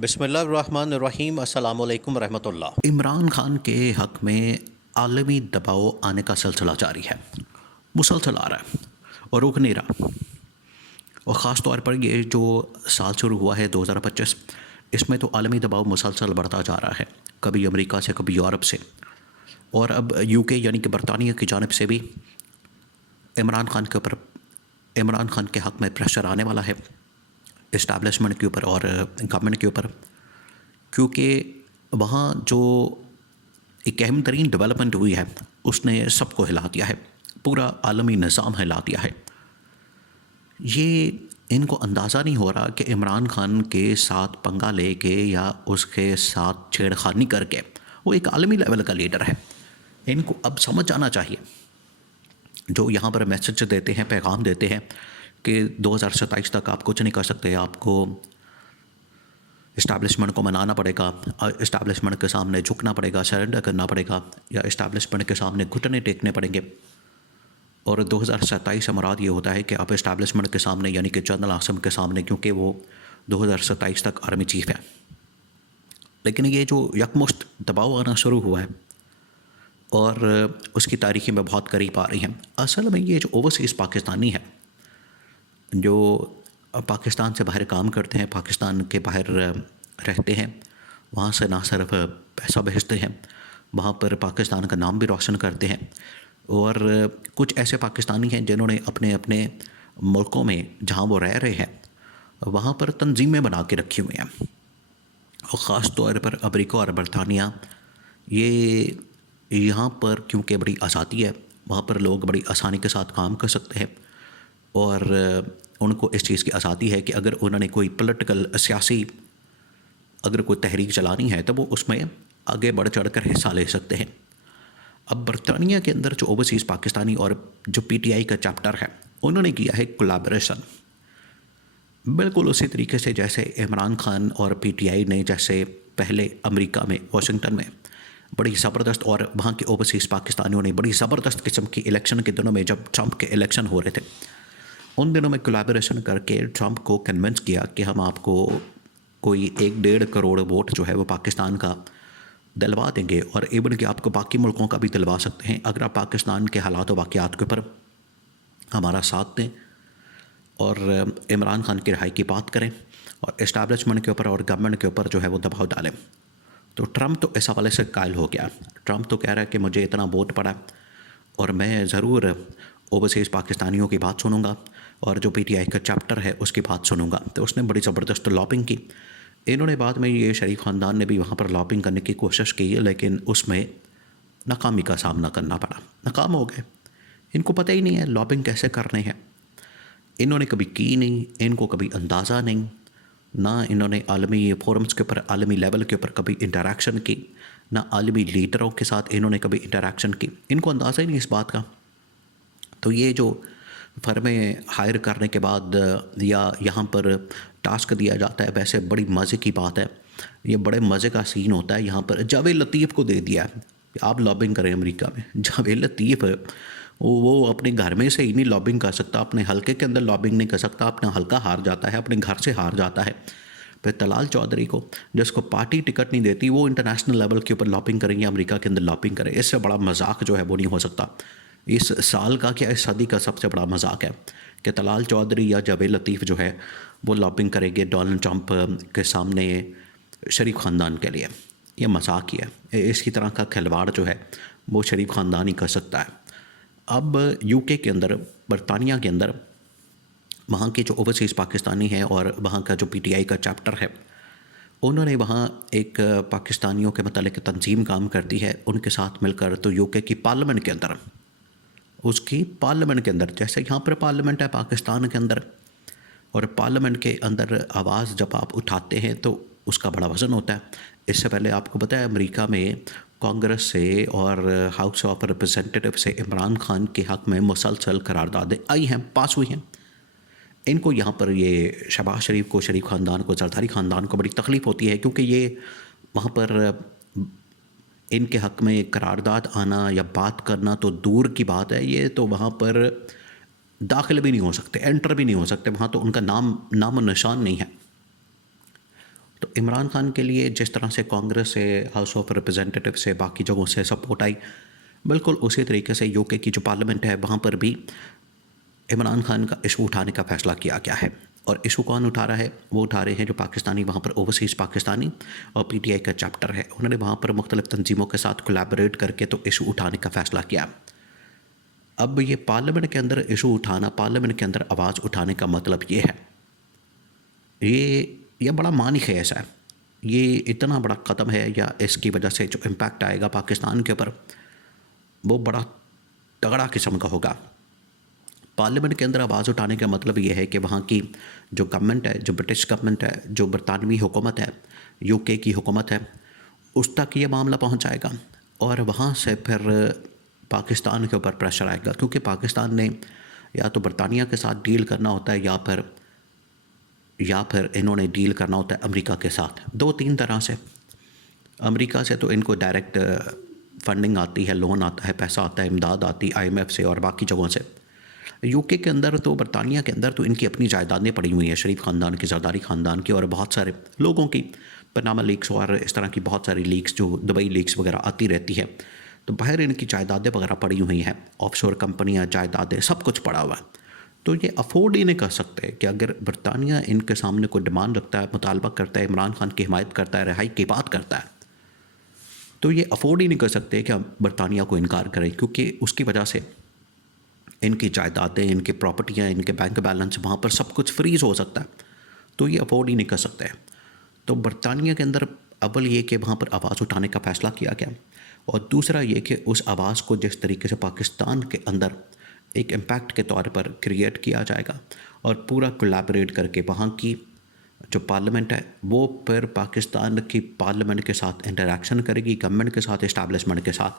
बिस्मिल्लाहिर्रहमानिर्रहीम अस्सलामु अलैकुम रहमतुल्लाह। इमरान खान के हक़ में आलमी दबाव आने का सिलसिला जारी है, मुसलसल आ रहा है और रुक नहीं रहा। और ख़ास तौर पर ये जो साल शुरू हुआ है 2025, इसमें तो आलमी दबाव मुसलसल बढ़ता जा रहा है, कभी अमेरिका से, कभी यूरोप से, और अब यूके यानी कि बरतानिया की जानिब से भी इमरान खान के ऊपर, इमरान खान के हक़ में प्रेशर आने वाला है, इस्टेब्लिशमेंट के ऊपर और गवर्नमेंट के ऊपर, क्योंकि वहाँ जो एक अहम तरीन डेवलपमेंट हुई है उसने सबको हिला दिया है, पूरा आलमी निज़ाम हिला दिया है। ये इनको अंदाज़ा नहीं हो रहा कि इमरान खान के साथ पंगा लेके या उसके साथ छेड़खानी करके वो एक आलमी लेवल का लीडर है। इनको अब समझ आना चाहिए, जो यहाँ पर मैसेज देते हैं, पैगाम देते हैं कि 2027 तक आप कुछ नहीं कर सकते, आपको इस्टेब्लिशमेंट को मनाना पड़ेगा, इस्टेब्लिशमेंट के सामने झुकना पड़ेगा, सरेंडर करना पड़ेगा, या इस्टेब्लिशमेंट के सामने घुटने टेकने पड़ेंगे। और 2027 से मुराद ये होता है कि आप इस्टेब्लिशमेंट के सामने यानी कि जनरल आसिम के सामने, क्योंकि वो 2027 तक आर्मी चीफ है। लेकिन ये जो यकमुश्त दबाव आना शुरू हुआ है और उसकी तारीखें में बहुत करीब आ रही हैं। असल में ये जो ओवरसीज़ पाकिस्तानी है, जो पाकिस्तान से बाहर काम करते हैं, पाकिस्तान के बाहर रहते हैं, वहाँ से ना सिर्फ पैसा भेजते हैं, वहाँ पर पाकिस्तान का नाम भी रोशन करते हैं। और कुछ ऐसे पाकिस्तानी हैं जिन्होंने अपने अपने मुल्कों में जहाँ वो रह रहे हैं वहाँ पर तंजीमें बना के रखी हुई हैं। और ख़ास तौर पर अमेरिका और बरतानिया, ये यहाँ पर क्योंकि बड़ी आज़ादी है, वहाँ पर लोग बड़ी आसानी के साथ काम कर सकते हैं। और उनको इस चीज़ की आज़ादी है कि अगर उन्होंने कोई पॉलिटिकल सियासी अगर कोई तहरीक चलानी है तो वो उसमें आगे बढ़ चढ़ कर हिस्सा ले सकते हैं। अब बरतानिया के अंदर जो ओवरसीज़ पाकिस्तानी और जो पीटीआई का चैप्टर है, उन्होंने किया है कोलैबोरेशन, बिल्कुल उसी तरीके से जैसे इमरान खान और पीटीआई ने जैसे पहले अमेरिका में, वाशिंगटन में बड़ी ज़बरदस्त, और वहाँ के ओवरसीज़ पाकिस्तानियों ने बड़ी ज़बरदस्त किस्म की इलेक्शन के दिनों में, जब ट्रंप के इलेक्शन हो रहे थे, उन दिनों में कोलैबोरेशन करके ट्रंप को कन्विंस किया कि हम आपको कोई 1-1.5 करोड़ वोट जो है वो पाकिस्तान का दिलवा देंगे, और इवन कि आपको बाकी मुल्कों का भी दिलवा सकते हैं अगर आप पाकिस्तान के हालात व वाक़यात के ऊपर हमारा साथ दें और इमरान खान की रिहाई की बात करें और इस्टेब्लिशमेंट के ऊपर और गवर्नमेंट के ऊपर जो है वो दबाव डालें। तो ट्रंप तो इस हवाले से कायल हो गया। ट्रंप तो कह रहा है कि मुझे इतना वोट पड़ा और मैं ज़रूर ओवरसीज़ पाकिस्तानियों की बात सुनूंगा और जो पीटीआई का चैप्टर है उसकी बात सुनूंगा। तो उसने बड़ी ज़बरदस्त लॉबिंग की। इन्होंने बाद में, ये शरीफ ख़ानदान ने भी वहाँ पर लॉबिंग करने की कोशिश की, लेकिन उसमें नाकामी का सामना करना पड़ा, नाकाम हो गए। इनको पता ही नहीं है लॉबिंग कैसे करने हैं, इन्होंने कभी की नहीं, इनको कभी अंदाज़ा नहीं, ना इन्होंने आलमी फोरम्स के ऊपर, आलमी लेवल के ऊपर कभी इंटरेक्शन की, ना आलमी लीडरों के साथ इन्होंने कभी इंटरेक्शन की, इनको अंदाज़ा ही नहीं इस बात का। तो ये जो फर्में हायर करने के बाद या यहाँ पर टास्क दिया जाता है, वैसे बड़ी मज़े की बात है, ये बड़े मज़े का सीन होता है। यहाँ पर जावेद लतीफ़ को दे दिया है कि आप लॉबिंग करें अमेरिका में। जावेद लतीफ़ वो अपने घर में से ही नहीं लॉबिंग कर सकता, अपने हलके के अंदर लॉबिंग नहीं कर सकता, अपना हलका हार जाता है, अपने घर से हार जाता है। फिर तलाल चौधरी को, जिसको पार्टी टिकट नहीं देती, वो इंटरनेशनल लेवल के ऊपर लॉबिंग करेंगे, अमेरिका के अंदर लॉबिंग करें। इससे बड़ा मजाक जो है वो नहीं हो सकता। इस साल का क्या, इस सदी का सबसे बड़ा मजाक है कि तलाल चौधरी या जावेद लतीफ़ जो है वो लॉबिंग करेंगे डोनाल्ड ट्रंप के सामने शरीफ ख़ानदान के लिए। ये मजाक ही है। इसकी तरह का खिलवाड़ जो है वो शरीफ ख़ानदान ही कर सकता है। अब यूके के अंदर, बरतानिया के अंदर, वहाँ के जो ओवरसीज़ पाकिस्तानी हैं और वहाँ का जो पीटीआई का चैप्टर है, उन्होंने वहाँ एक पाकिस्तानियों के मतलब तंजीम काम करती है उनके साथ मिलकर। तो यूके की पार्लियामेंट के अंदर, उसकी पार्लियामेंट के अंदर, जैसे यहाँ पर पार्लियामेंट है पाकिस्तान के अंदर, और पार्लियामेंट के अंदर आवाज़ जब आप उठाते हैं तो उसका बड़ा वज़न होता है। इससे पहले आपको पता है अमेरिका में कांग्रेस से और हाउस ऑफ रिप्रेजेंटेटिव से इमरान खान के हक़ में मुसलसल करारदादें आई हैं, पास हुई हैं। इनको यहाँ पर ये शहबाज शरीफ को, शरीफ ख़ानदान को, जरदारी ख़ानदान को बड़ी तकलीफ़ होती है, क्योंकि ये वहाँ पर इनके हक़ में करारदाद आना या बात करना तो दूर की बात है, ये तो वहाँ पर दाखिल भी नहीं हो सकते, एंटर भी नहीं हो सकते, वहाँ तो उनका नाम व निशान नहीं है। तो इमरान खान के लिए जिस तरह से कांग्रेस से, हाउस ऑफ रिप्रेजेंटेटिव से, बाकी जगहों से सपोर्ट आई, बिल्कुल उसी तरीके से यूके की जो पार्लियामेंट है वहाँ पर भी इमरान खान का इशू उठाने का फ़ैसला किया गया है। और इशू कौन उठा रहा है? वो उठा रहे हैं जो पाकिस्तानी वहाँ पर ओवरसीज़ पाकिस्तानी और पीटीआई का चैप्टर है। उन्होंने वहाँ पर मुख्तलिफ़ तंजीमों के साथ कोलैबोरेट करके तो इशू उठाने का फ़ैसला किया। अब ये पार्लियामेंट के अंदर इशू उठाना, पार्लियामेंट के अंदर आवाज़ उठाने का मतलब ये है, ये बड़ा मानी खेस है, ये इतना बड़ा कदम है, या इसकी वजह से जो इम्पैक्ट आएगा पाकिस्तान के ऊपर वो बड़ा तगड़ा किस्म का होगा। पार्लियामेंट के अंदर आवाज़ उठाने का मतलब ये है कि वहाँ की जो गवर्नमेंट है, जो ब्रिटिश गवर्नमेंट है, जो बरतानवी हुकूमत है, यूके की हुकूमत है, उस तक ये मामला पहुँच जाएगा और वहाँ से फिर पाकिस्तान के ऊपर प्रेशर आएगा, क्योंकि पाकिस्तान ने या तो बरतानिया के साथ डील करना होता है या फिर इन्होंने डील करना होता है अमेरिका के साथ। 2-3 तरह से। अमेरिका से तो इनको डायरेक्ट फंडिंग आती है, लोन आता है, पैसा आता है, इमदाद आती है IMF से और बाकी जगहों से। यूके के अंदर तो, बरतानिया के अंदर तो इनकी अपनी जायदादें पड़ी हुई हैं, शरीफ ख़ानदान की, जरदारी ख़ानदान की और बहुत सारे लोगों की, पनामा लीक्स और इस तरह की बहुत सारी लीक्स, जो दुबई लीक्स वगैरह आती रहती है, तो बाहर इनकी जायदादें वगैरह पड़ी हुई हैं, ऑफशोर कंपनियां, जायदादें, सब कुछ पड़ा हुआ है। तो ये अफोर्ड ही नहीं कर सकते कि अगर बरतानिया इनके सामने कोई डिमांड रखता है, मुतालबा करता है, इमरान खान की हिमायत करता है, रिहाई की बात करता है, तो ये अफोर्ड ही नहीं कर सकते कि हम बरतानिया को इनकार करें, क्योंकि उसकी वजह से इनकी जायदादें, इनकी प्रॉपर्टियाँ, इनके बैंक बैलेंस, वहाँ पर सब कुछ फ्रीज़ हो सकता है। तो ये अफोर्ड ही नहीं कर सकते। तो बरतानिया के अंदर अव्वल ये कि वहाँ पर आवाज़ उठाने का फ़ैसला किया गया, और दूसरा ये कि उस आवाज़ को जिस तरीके से पाकिस्तान के अंदर एक इम्पैक्ट के तौर पर क्रिएट किया जाएगा और पूरा कोलैबोरेट करके वहाँ की जो पार्लियामेंट है वो फिर पाकिस्तान की पार्लियामेंट के साथ इंटरेक्शन करेगी, गवर्नमेंट के साथ, इस्टेब्लिशमेंट के साथ।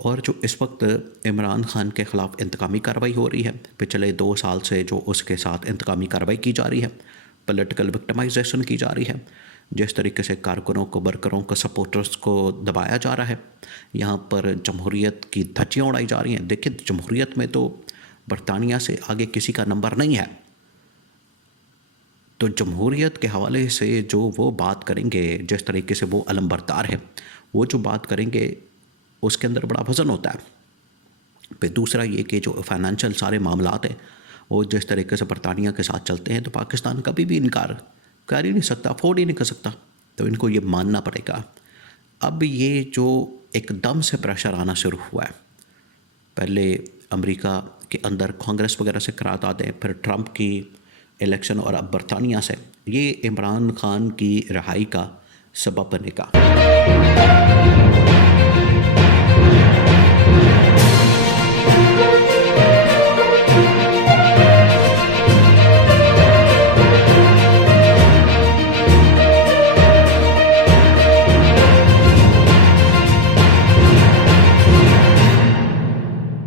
और जो इस वक्त इमरान खान के ख़िलाफ़ इंतकामी कार्रवाई हो रही है, पिछले 2 साल से जो उसके साथ इंतकामी कार्रवाई की जा रही है, पॉलिटिकल विक्टिमाइजेशन की जा रही है, जिस तरीके से कारकुनों को, वर्करों को, सपोर्टर्स को दबाया जा रहा है, यहाँ पर जमहूरियत की धज्जियाँ उड़ाई जा रही हैं। देखिए, जमहूरियत में तो बरतानिया से आगे किसी का नंबर नहीं है। तो जमहूरियत के हवाले से जो वो बात करेंगे, जिस तरीके से वो अलमबरदार है, वो जो बात करेंगे उसके अंदर बड़ा वज़न होता है। फिर दूसरा ये कि जो फाइनेंशियल सारे मामलात हैं वो जिस तरीके से बरतानिया के साथ चलते हैं, तो पाकिस्तान कभी भी इनकार कर ही नहीं सकता, अफोर्ड ही नहीं कर सकता। तो इनको ये मानना पड़ेगा। अब ये जो एकदम से प्रेशर आना शुरू हुआ है, पहले अमेरिका के अंदर कांग्रेस वगैरह से करारदादें, फिर ट्रंप की इलेक्शन और अब बरतानिया से, ये इमरान खान की रिहाई का सबब बनेगा।